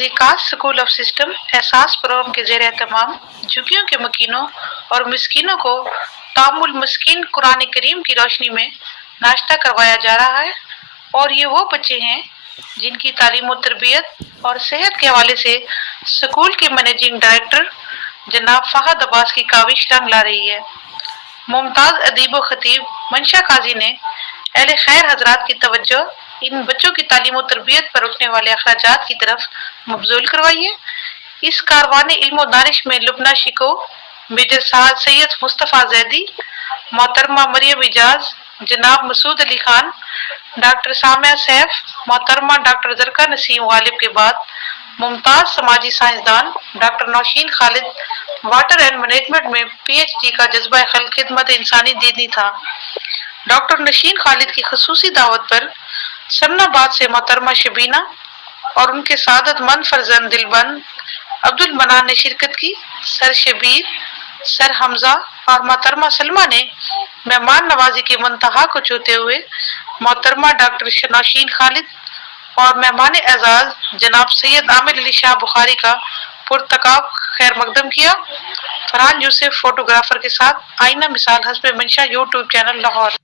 زیکاس school of system احساس programme کے زیر اہتمام جھگیوں کے مکینوں اور مسکینوں کو تعامل مسکین قرآن کریم کی روشنی میں ناشتہ کروایا جا رہا ہے، اور یہ وہ بچے ہیں جن کی تعلیم و تربیت اور صحت کے حوالے سے اسکول کے مینیجنگ ڈائریکٹر جناب فہد عباس کی کاوش رنگ لا رہی ہے۔ ممتاز ادیب و خطیب منشا قاضی نے اہل خیر حضرات کی توجہ ان بچوں کی تعلیم و تربیت پر اٹھنے والے اخراجات کی طرف مبذول کروائی ہے۔ اس کاروان علم و دانش میں لبنہ شکو، میجر سید مصطفیٰ زیدی، محترمہ مریم اعجاز، جناب مسعود علی خان، ڈاکٹر سامیہ سیف، محترمہ ڈاکٹر زرکا نسیم غالب کے بعد ممتاز سماجی سائنسدان doctor Nausheen Khalid water and management میں پی ایچ ڈی کا جذبہ خدمت انسانی دینی تھا۔ ڈاکٹر نوشین خالد کی خصوصی دعوت پر سمن آباد سے محترمہ شبینہ اور ان کے سعادت مند فرزند دلبند عبد المنان نے شرکت کی۔ سر شبیر، سر حمزہ اور محترمہ سلمہ نے مہمان نوازی کی منتہا کو چھوتے ہوئے محترمہ ڈاکٹر نوشین خالد اور مہمان اعزاز جناب سید عامر علی شاہ بخاری کا پرتقاب خیر مقدم کیا۔ فرحان یوسف فوٹوگرافر کے ساتھ آئینہ مثال حسب منشا یوٹیوب چینل لاہور۔